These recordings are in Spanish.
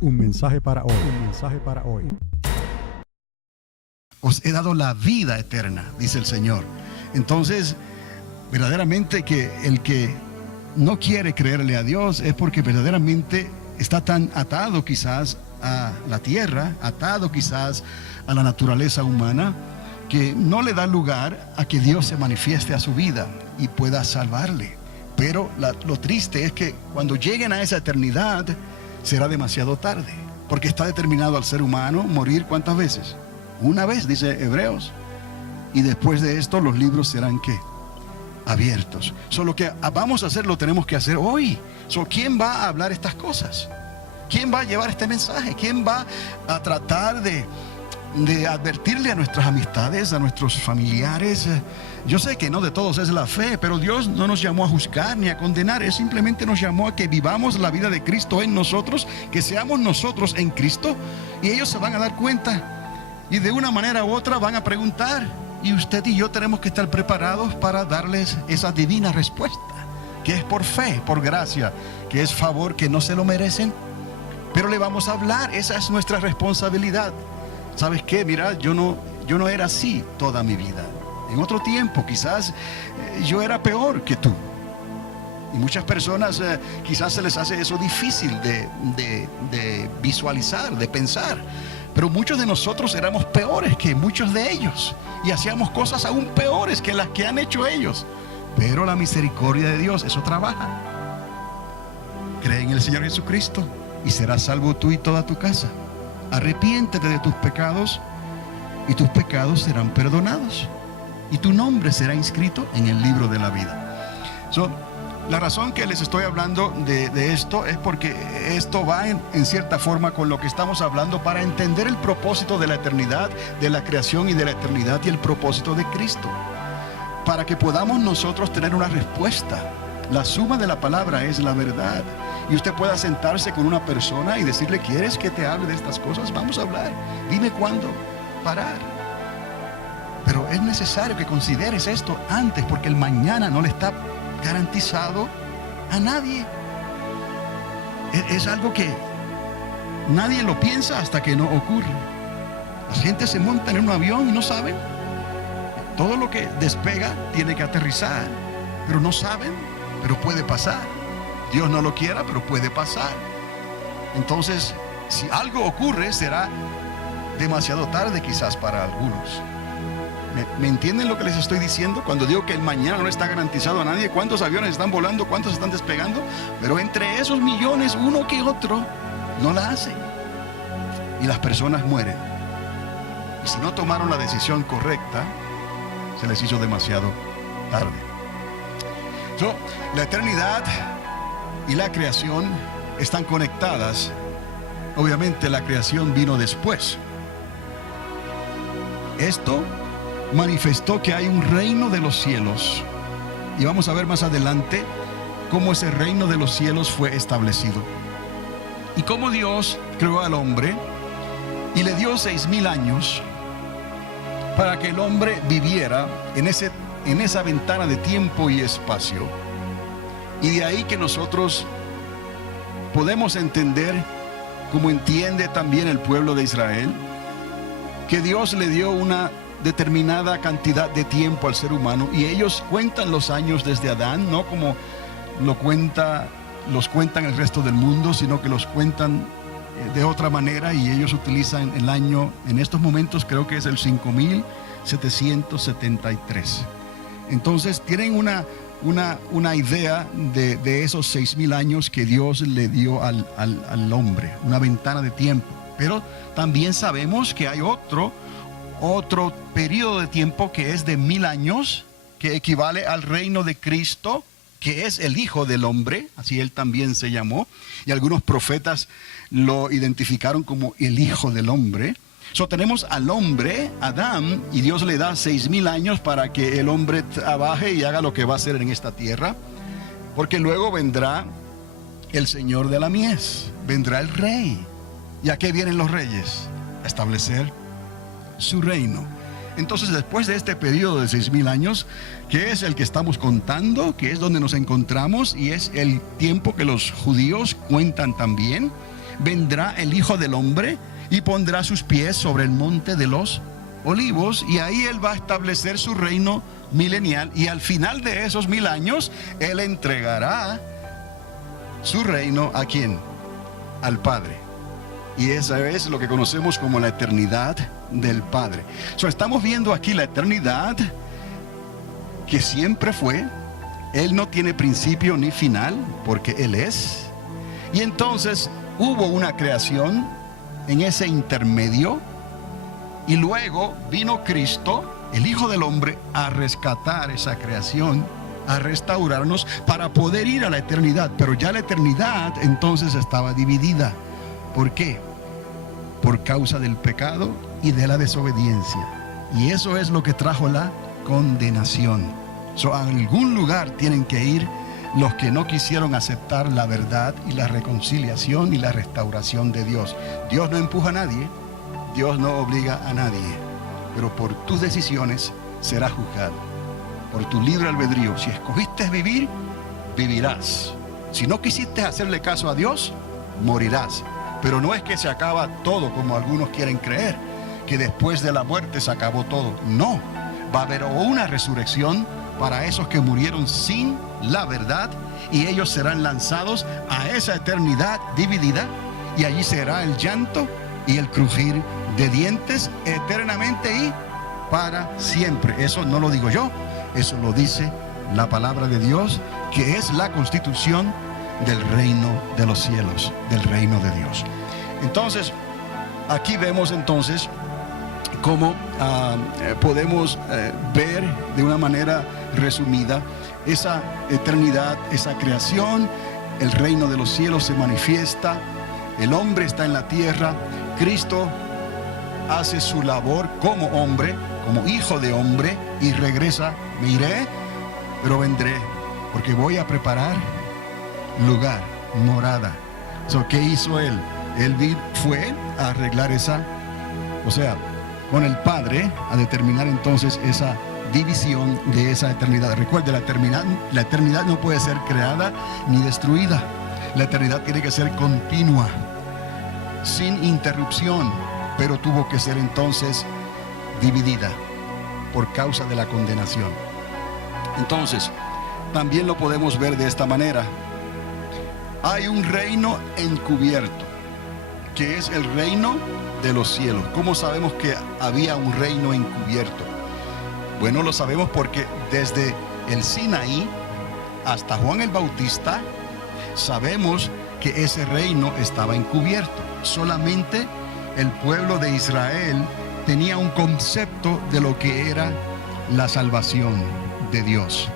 Un mensaje para hoy. Un mensaje para hoy. Os he dado la vida eterna, dice el Señor. Entonces, verdaderamente que el que no quiere creerle a Dios es porque verdaderamente está tan atado quizás a la tierra, atado quizás a la naturaleza humana, que no le da lugar a que Dios se manifieste a su vida y pueda salvarle. Pero lo triste es que cuando lleguen a esa eternidad será demasiado tarde, porque está determinado al ser humano morir ¿cuántas veces? Una vez, dice Hebreos, y después de esto los libros serán ¿qué? Abiertos. Lo que vamos a hacer lo tenemos que hacer hoy. ¿Quién va a hablar estas cosas? ¿Quién va a llevar este mensaje? ¿Quién va a tratar de advertirle a nuestras amistades, a nuestros familiares? Yo sé que no de todos es la fe, pero Dios no nos llamó a juzgar ni a condenar. Él simplemente nos llamó a que vivamos la vida de Cristo en nosotros, que seamos nosotros en Cristo, y ellos se van a dar cuenta y de una manera u otra van a preguntar, y usted y yo tenemos que estar preparados para darles esa divina respuesta, que es por fe, por gracia, que es favor que no se lo merecen, pero le vamos a hablar. Esa es nuestra responsabilidad. ¿Sabes qué? Mira, yo no era así toda mi vida. En otro tiempo quizás yo era peor que tú. Y muchas personas quizás se les hace eso difícil de visualizar, de pensar. Pero muchos de nosotros éramos peores que muchos de ellos. Y hacíamos cosas aún peores que las que han hecho ellos. Pero la misericordia de Dios, eso trabaja. Cree en el Señor Jesucristo y serás salvo tú y toda tu casa. Arrepiéntete de tus pecados y tus pecados serán perdonados. Y tu nombre será inscrito en el libro de la vida. La razón que les estoy hablando de esto es porque esto va en cierta forma con lo que estamos hablando para entender el propósito de la eternidad, de la creación y de la eternidad y el propósito de Cristo. Para que podamos nosotros tener una respuesta. La suma de la palabra es la verdad. Y usted pueda sentarse con una persona y decirle, ¿quieres que te hable de estas cosas? Vamos a hablar. Dime cuándo parar. Pero es necesario que consideres esto antes, porque el mañana no le está garantizado a nadie. Es algo que nadie lo piensa hasta que no ocurre. La gente se monta en un avión y no saben. Todo lo que despega tiene que aterrizar, pero no saben, pero puede pasar. Dios no lo quiera, pero puede pasar. Entonces, si algo ocurre, será demasiado tarde quizás para algunos. ¿Me entienden lo que les estoy diciendo? Cuando digo que el mañana no está garantizado a nadie, ¿cuántos aviones están volando? ¿Cuántos están despegando? Pero entre esos millones, uno que otro no la hace. Y las personas mueren. Y si no tomaron la decisión correcta, se les hizo demasiado tarde. La eternidad y la creación están conectadas. Obviamente la creación vino después. Esto manifestó que hay un reino de los cielos. Y vamos a ver más adelante cómo ese reino de los cielos fue establecido. Y cómo Dios creó al hombre y le dio 6,000 años para que el hombre viviera en esa ventana de tiempo y espacio. Y de ahí que nosotros podemos entender, como entiende también el pueblo de Israel, que Dios le dio una determinada cantidad de tiempo al ser humano, y ellos cuentan los años desde Adán, no como los cuentan el resto del mundo, sino que los cuentan de otra manera, y ellos utilizan el año, en estos momentos creo que es el 5,773. Entonces tienen una idea de esos 6,000 años que Dios le dio al hombre, una ventana de tiempo. Pero también sabemos que hay otro periodo de tiempo que es de 1,000 años, que equivale al reino de Cristo, que es el Hijo del Hombre, así él también se llamó, y algunos profetas lo identificaron como el Hijo del Hombre. Tenemos al hombre, Adán, y Dios le da 6,000 años para que el hombre trabaje y haga lo que va a hacer en esta tierra, porque luego vendrá el Señor de la mies, vendrá el Rey. ¿Y a qué vienen los reyes? A establecer su reino. Entonces, después de este periodo de 6,000 años, que es el que estamos contando, que es donde nos encontramos y es el tiempo que los judíos cuentan también, vendrá el Hijo del Hombre y pondrá sus pies sobre el monte de los Olivos, y ahí Él va a establecer su reino milenial, y al final de esos 1000 años Él entregará su reino ¿a quién? Al Padre. Y esa es lo que conocemos como la eternidad del Padre. Estamos viendo aquí la eternidad que siempre fue. Él no tiene principio ni final, porque Él es. Y entonces hubo una creación en ese intermedio, y luego vino Cristo, el Hijo del Hombre, a rescatar esa creación, a restaurarnos para poder ir a la eternidad. Pero ya la eternidad entonces estaba dividida. ¿Por qué? Por causa del pecado y de la desobediencia. Y eso es lo que trajo la condenación. A algún lugar tienen que ir los que no quisieron aceptar la verdad y la reconciliación y la restauración de Dios. Dios no empuja a nadie, Dios no obliga a nadie, pero por tus decisiones serás juzgado. Por tu libre albedrío, si escogiste vivir, vivirás. Si no quisiste hacerle caso a Dios, morirás. Pero no es que se acaba todo como algunos quieren creer, que después de la muerte se acabó todo. No, va a haber una resurrección para esos que murieron sin la verdad, y ellos serán lanzados a esa eternidad dividida, y allí será el llanto y el crujir de dientes eternamente y para siempre. Eso no lo digo yo, eso lo dice la palabra de Dios, que es la constitución del reino de los cielos, del reino de Dios. Entonces, aquí vemos entonces cómo podemos ver de una manera resumida esa eternidad, esa creación. El reino de los cielos se manifiesta, el hombre está en la tierra, Cristo hace su labor como hombre, como hijo de hombre, y regresa. Me iré, pero vendré, porque voy a preparar lugar, morada. ¿Qué hizo Él? Él fue a arreglar con el Padre, a determinar entonces esa división de esa eternidad. Recuerde, la eternidad no puede ser creada ni destruida. La eternidad tiene que ser continua, sin interrupción, pero tuvo que ser entonces dividida por causa de la condenación. Entonces, también lo podemos ver de esta manera. Hay un reino encubierto, que es el reino de los cielos. ¿Cómo sabemos que había un reino encubierto? Bueno, lo sabemos porque desde el Sinaí hasta Juan el Bautista, sabemos que ese reino estaba encubierto. Solamente el pueblo de Israel tenía un concepto de lo que era la salvación de Dios,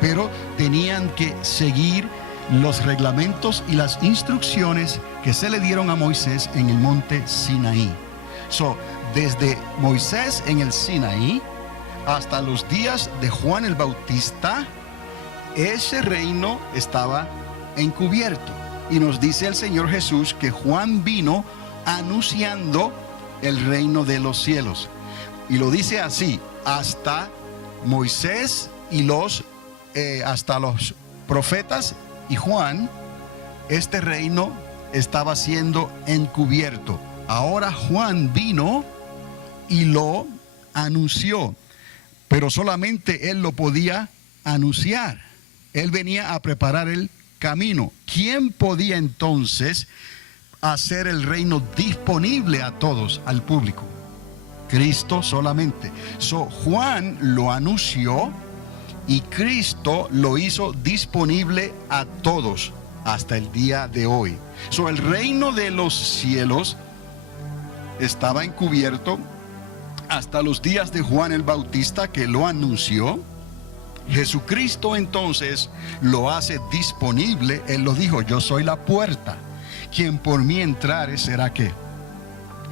pero tenían que seguir los reglamentos y las instrucciones que se le dieron a Moisés en el monte Sinaí. Desde Moisés en el Sinaí hasta los días de Juan el Bautista, ese reino estaba encubierto. Y nos dice el Señor Jesús que Juan vino anunciando el reino de los cielos. Y lo dice así: hasta Moisés y hasta los profetas y Juan, este reino estaba siendo encubierto. Ahora Juan vino y lo anunció, pero solamente él lo podía anunciar. Él venía a preparar el camino. ¿Quién podía entonces hacer el reino disponible a todos, al público? Cristo solamente. Juan lo anunció y Cristo lo hizo disponible a todos hasta el día de hoy. El reino de los cielos estaba encubierto hasta los días de Juan el Bautista, que lo anunció. Jesucristo entonces lo hace disponible. Él lo dijo: yo soy la puerta, quien por mí entrare será ¿qué?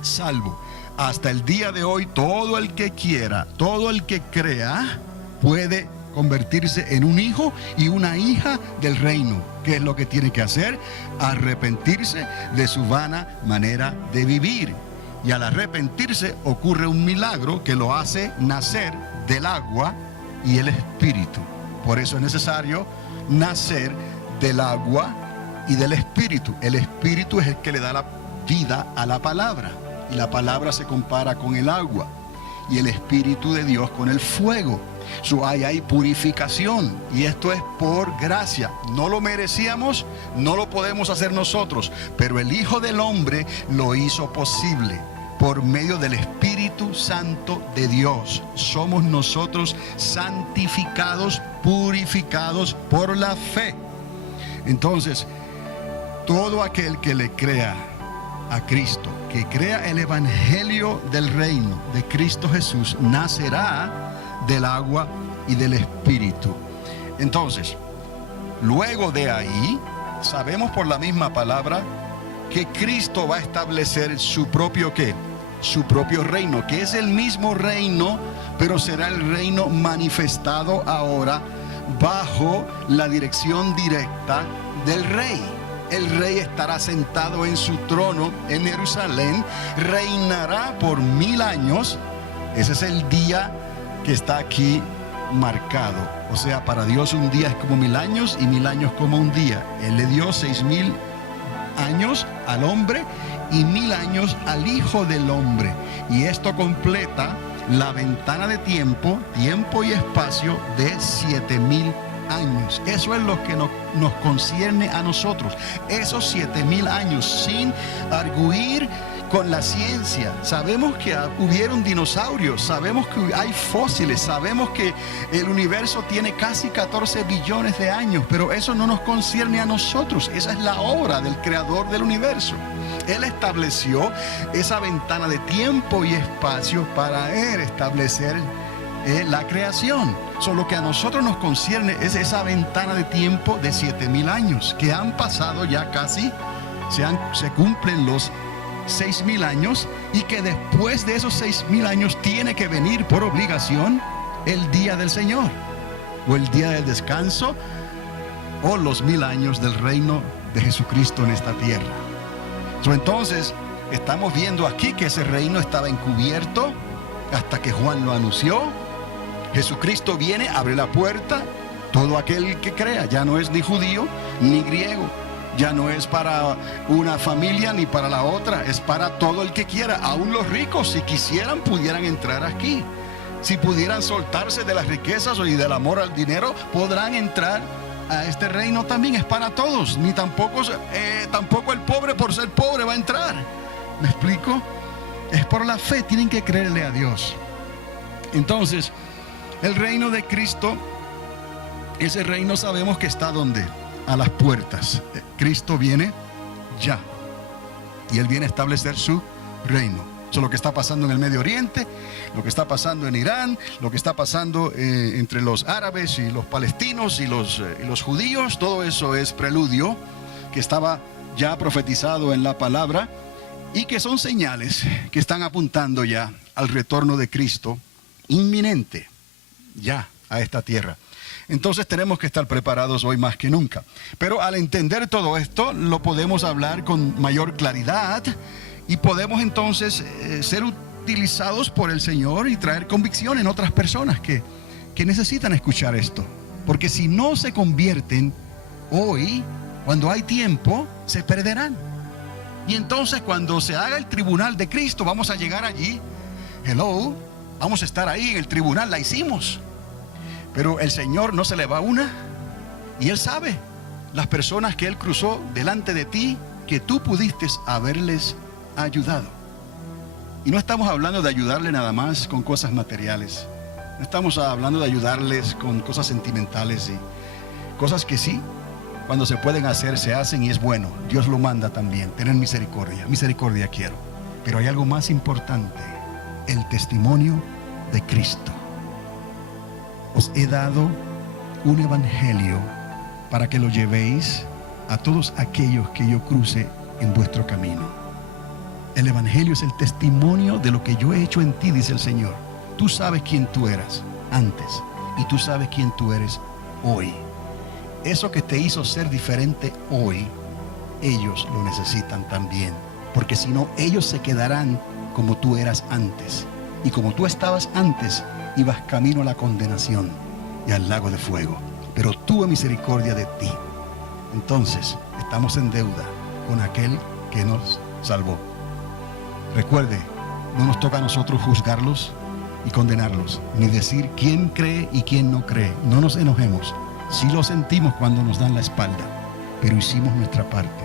Salvo. Hasta el día de hoy, todo el que quiera, todo el que crea, puede convertirse en un hijo y una hija del reino. ¿Qué es lo que tiene que hacer? Arrepentirse de su vana manera de vivir. Y al arrepentirse ocurre un milagro que lo hace nacer del agua y el espíritu. Por eso es necesario nacer del agua y del Espíritu. El Espíritu es el que le da la vida a la palabra. Y la palabra se compara con el agua. Y el Espíritu de Dios con el fuego. Hay purificación. Y esto es por gracia. No lo merecíamos, no lo podemos hacer nosotros. Pero el Hijo del Hombre lo hizo posible por medio del Espíritu Santo de Dios. Somos nosotros santificados, purificados por la fe. Entonces, todo aquel que le crea a Cristo, que crea el evangelio del reino de Cristo Jesús, nacerá del agua y del Espíritu. Entonces, luego de ahí, sabemos por la misma palabra que Cristo va a establecer su propio ¿qué? Su propio reino, que es el mismo reino, pero será el reino manifestado ahora bajo la dirección directa del rey. El rey estará sentado en su trono en Jerusalén, reinará por 1000 años. Ese es el día que está aquí marcado. O sea, para Dios un día es como 1000 años y 1000 años como un día. Él le dio 6000 años al hombre y 1000 años al Hijo del Hombre. Y esto completa la ventana de tiempo y espacio de 7000 años. Eso es lo que nos concierne a nosotros. Esos 7000 años, sin arguir con la ciencia. Sabemos que hubieron dinosaurios, sabemos que hay fósiles, sabemos que el universo tiene casi 14 billones de años, pero eso no nos concierne a nosotros. Esa es la obra del creador del universo. Él estableció esa ventana de tiempo y espacio para él establecer la creación. Lo que a nosotros nos concierne es esa ventana de tiempo de 7000 años que han pasado ya casi, se cumplen los 6000 años, y que después de esos 6000 años tiene que venir por obligación el día del Señor, o el día del descanso, o los 1000 años del reino de Jesucristo en esta tierra. Entonces, estamos viendo aquí que ese reino estaba encubierto hasta que Juan lo anunció. Jesucristo viene, abre la puerta, todo aquel que crea, ya no es ni judío ni griego, ya no es para una familia ni para la otra, es para todo el que quiera. Aún los ricos, si quisieran, pudieran entrar aquí. Si pudieran soltarse de las riquezas y del amor al dinero, podrán entrar a este reino también. Es para todos, ni tampoco el pobre por ser pobre va a entrar. ¿Me explico? Es por la fe, tienen que creerle a Dios. Entonces, el reino de Cristo, ese reino sabemos que está ¿dónde? A las puertas. Cristo viene ya, y Él viene a establecer su reino. Eso es lo que está pasando en el Medio Oriente, lo que está pasando en Irán, lo que está pasando entre los árabes y los palestinos y los judíos. Todo eso es preludio que estaba ya profetizado en la palabra, y que son señales que están apuntando ya al retorno de Cristo inminente ya a esta tierra. Entonces tenemos que estar preparados hoy más que nunca. Pero al entender todo esto, lo podemos hablar con mayor claridad, y podemos entonces ser utilizados por el Señor y traer convicción en otras personas que necesitan escuchar esto. Porque si no se convierten hoy, cuando hay tiempo, se perderán. Y entonces cuando se haga el tribunal de Cristo, vamos a llegar allí. Vamos a estar ahí en el tribunal, la hicimos. Pero el Señor no se le va una, y Él sabe las personas que Él cruzó delante de ti, que tú pudiste haberles ayudado. Y no estamos hablando de ayudarle nada más con cosas materiales. No estamos hablando de ayudarles con cosas sentimentales y cosas que sí, cuando se pueden hacer, se hacen, y es bueno. Dios lo manda también, tener misericordia. Misericordia quiero. Pero hay algo más importante: el testimonio de Cristo. Os he dado un evangelio para que lo llevéis a todos aquellos que yo cruce en vuestro camino. El evangelio es el testimonio de lo que yo he hecho en ti, dice el Señor. Tú sabes quién tú eras antes, y tú sabes quién tú eres hoy. Eso que te hizo ser diferente hoy, ellos lo necesitan también. Porque si no, ellos se quedarán como tú eras antes. Y como tú estabas antes, ibas camino a la condenación y al lago de fuego. Pero tuve misericordia de ti. entonces estamos en deuda con aquel que nos salvó. Recuerde, no nos toca a nosotros juzgarlos y condenarlos, ni decir quién cree y quién no cree. No nos enojemos. Sí lo sentimos cuando nos dan la espalda, pero hicimos nuestra parte.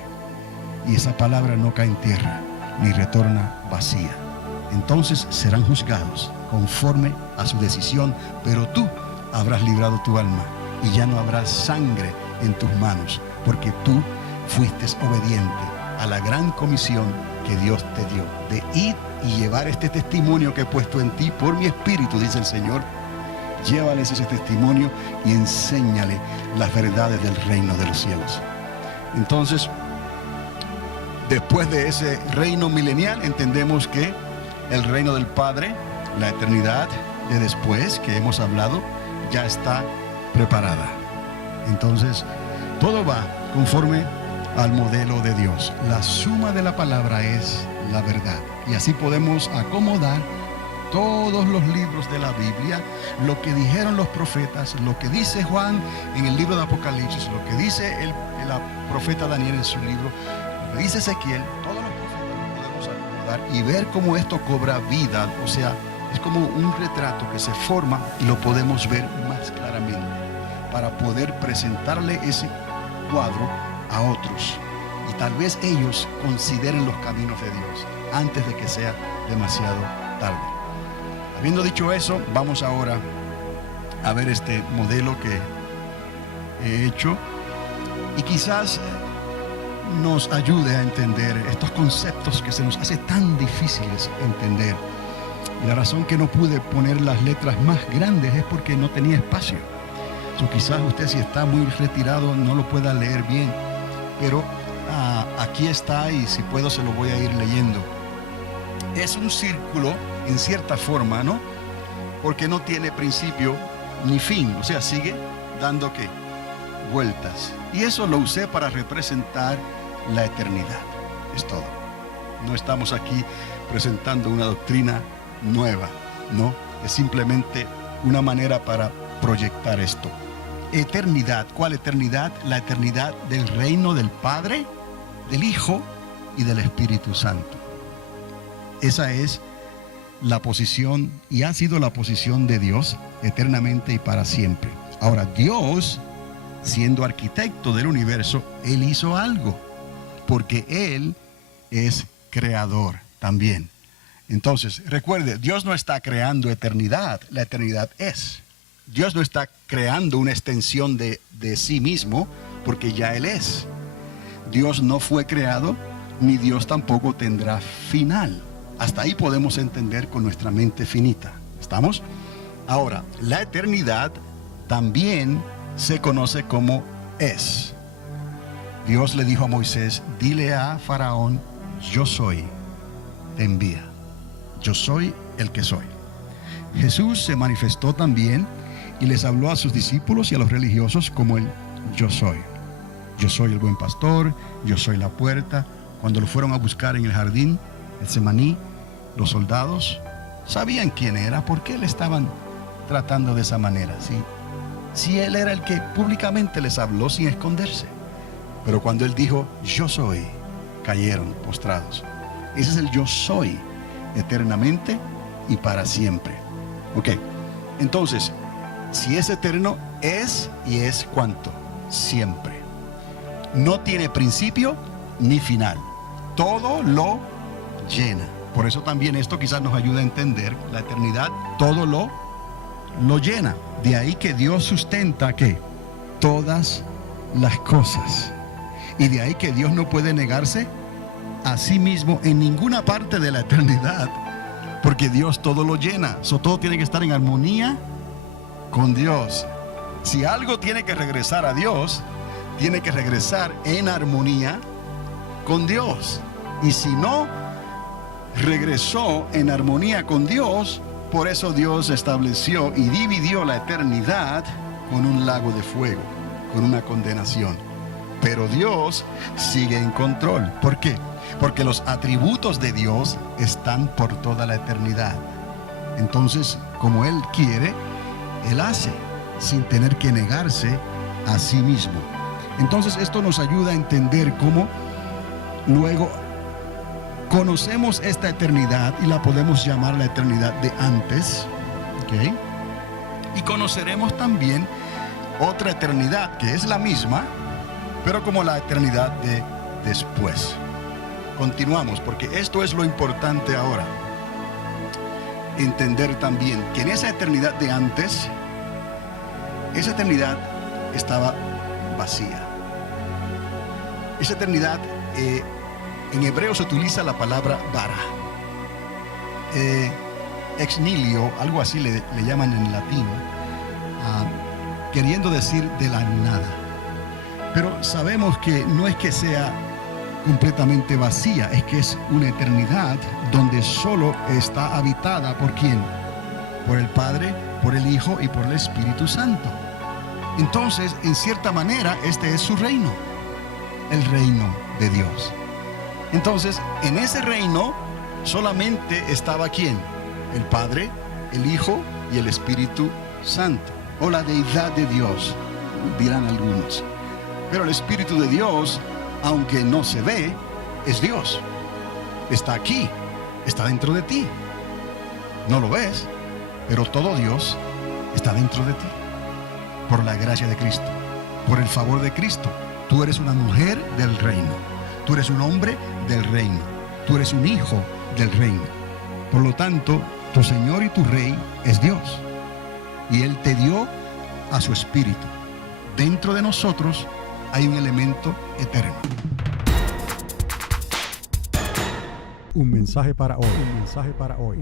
Y esa palabra no cae en tierra, ni retorna vacía. Entonces serán juzgados conforme a su decisión, pero tú habrás librado tu alma y ya no habrá sangre en tus manos, porque tú fuiste obediente a la gran comisión que Dios te dio, de ir y llevar este testimonio que he puesto en ti por mi espíritu, dice el Señor. Llévales ese testimonio y enséñale las verdades del reino de los cielos. Entonces, después de ese reino milenial, entendemos que el reino del Padre, la eternidad de después que hemos hablado, ya está preparada. Entonces, todo va conforme al modelo de Dios. La suma de la palabra es la verdad. Y así podemos acomodar todos los libros de la Biblia, lo que dijeron los profetas, lo que dice Juan en el libro de Apocalipsis, lo que dice el profeta Daniel en su libro, lo que dice Ezequiel, todos los profetas los podemos acomodar y ver cómo esto cobra vida. O sea, es como un retrato que se forma y lo podemos ver más claramente para poder presentarle ese cuadro a otros. Y tal vez ellos consideren los caminos de Dios antes de que sea demasiado tarde. Habiendo dicho eso, vamos ahora a ver este modelo que he hecho y quizás nos ayude a entender estos conceptos que se nos hace tan difíciles entender. Y la razón que no pude poner las letras más grandes es porque no tenía espacio. Quizás usted, si está muy retirado, no lo pueda leer bien, pero aquí está, y si puedo se lo voy a ir leyendo. Es un círculo en cierta forma, ¿no? Porque no tiene principio ni fin, o sea, sigue dando ¿qué? Vueltas. Y eso lo usé para representar la eternidad. Es todo. No estamos aquí presentando una doctrina nueva, ¿no? Es simplemente una manera para proyectar esto. Eternidad. ¿Cuál eternidad? La eternidad del reino del Padre, del Hijo y del Espíritu Santo. Esa es la posición y ha sido la posición de Dios eternamente y para siempre. Ahora, Dios, siendo arquitecto del universo, Él hizo algo, porque Él es creador también. Entonces, recuerde, Dios no está creando eternidad, la eternidad es. Dios no está creando una extensión de sí mismo, porque ya Él es. Dios no fue creado, ni Dios tampoco tendrá final. Hasta ahí podemos entender con nuestra mente finita. ¿Estamos? Ahora, la eternidad también se conoce como es. Dios le dijo a Moisés, dile a Faraón, yo soy, te envía. Yo soy el que soy. Jesús se manifestó también y les habló a sus discípulos y a los religiosos como el yo soy. Yo soy el buen pastor, yo soy la puerta. Cuando lo fueron a buscar en el jardín, el Getsemaní, los soldados sabían quién era, por qué le estaban tratando de esa manera. Si él era el que públicamente les habló sin esconderse. Pero cuando él dijo, yo soy, cayeron postrados. Ese es el yo soy, eternamente y para siempre. Ok, entonces, si es eterno, es y es ¿cuánto? Siempre. No tiene principio ni final. Todo lo llena. Por eso también esto quizás nos ayuda a entender la eternidad. Todo lo llena. De ahí que Dios sustenta ¿qué? Todas las cosas. Y de ahí que Dios no puede negarse a sí mismo en ninguna parte de la eternidad. Porque Dios todo lo llena. Todo tiene que estar en armonía con Dios. Si algo tiene que regresar a Dios, tiene que regresar en armonía con Dios. Y si no regresó en armonía con Dios, por eso Dios estableció y dividió la eternidad con un lago de fuego, con una condenación. Pero Dios sigue en control. ¿Por qué? Porque los atributos de Dios están por toda la eternidad. Entonces, como Él quiere, Él hace, sin tener que negarse a sí mismo. Entonces esto nos ayuda a entender cómo luego conocemos esta eternidad y la podemos llamar la eternidad de antes, ¿ok? Y conoceremos también otra eternidad que es la misma, pero como la eternidad de después. Continuamos, porque esto es lo importante ahora. Entender también que en esa eternidad de antes, esa eternidad estaba vacía. Esa eternidad, en hebreo se utiliza la palabra bara. Ex nihilo, algo así le llaman en latín, queriendo decir de la nada. Pero sabemos que no es que sea completamente vacía, es que es una eternidad donde solo está habitada ¿por quién? Por el Padre, por el Hijo y por el Espíritu Santo. Entonces, en cierta manera, este es su reino, el reino de Dios. Entonces, en ese reino solamente estaba ¿quién? El Padre, el Hijo y el Espíritu Santo, o la deidad de Dios, dirán algunos. Pero el Espíritu de Dios, aunque no se ve, es Dios. Está aquí, está dentro de ti. No lo ves, pero todo Dios está dentro de ti. Por la gracia de Cristo, por el favor de Cristo. Tú eres una mujer del reino. Tú eres un hombre del reino. Tú eres un hijo del reino. Por lo tanto, tu Señor y tu Rey es Dios. Y Él te dio a su Espíritu. Dentro de nosotros hay un elemento eterno. Un mensaje para hoy. Un mensaje para hoy.